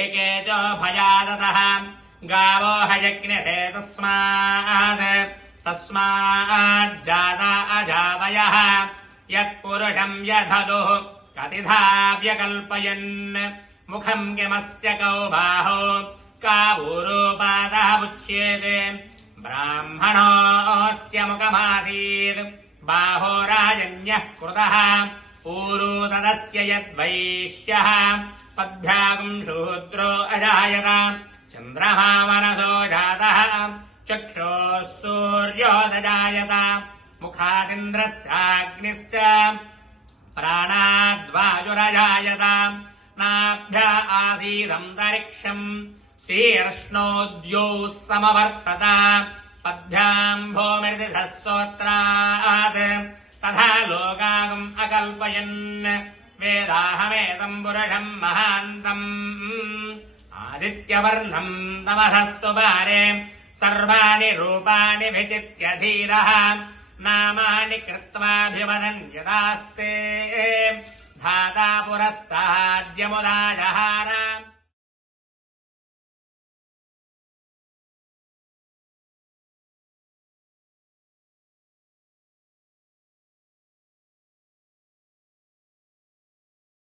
एके च भयादतः गावो हयज्ञते तस्माज्जाता अजावयः यत्पुरुषम् यधदुः कतिधा व्यकल्पयन् मुखम् किमस्य कौ बाहो कावूरोपादः उच्येते ब्राह्मणोऽस्य मुखमासीत् बाहो राजन्यः कृतः ऊरू तदस्य यद्वैश्यः पद्भ्यागम् शूद्रो अजायत चन्द्रमा मनसो जातः चक्षुः सूर्योदजायत मुखादिन्द्रश्चाग्निश्च प्राणाद्वायुरजायत नाभ्य आसीदन्तरिक्षम् शीर्ष्णोद्यौः समवर्तत पद्भ्याम् भूमिर्दिशः सोत्रात् तथा लोकागम् अकल्पयन् वेदाहमेतम् पुरुषम् महान्तम् आदित्यवर्णम् तमसस्तु पारे सर्वाणि रूपाणि विचित्य धीरः नामानि कृत्वाभिवदन् यदास्ते धाता पुरस्ताद्यमुदाजहार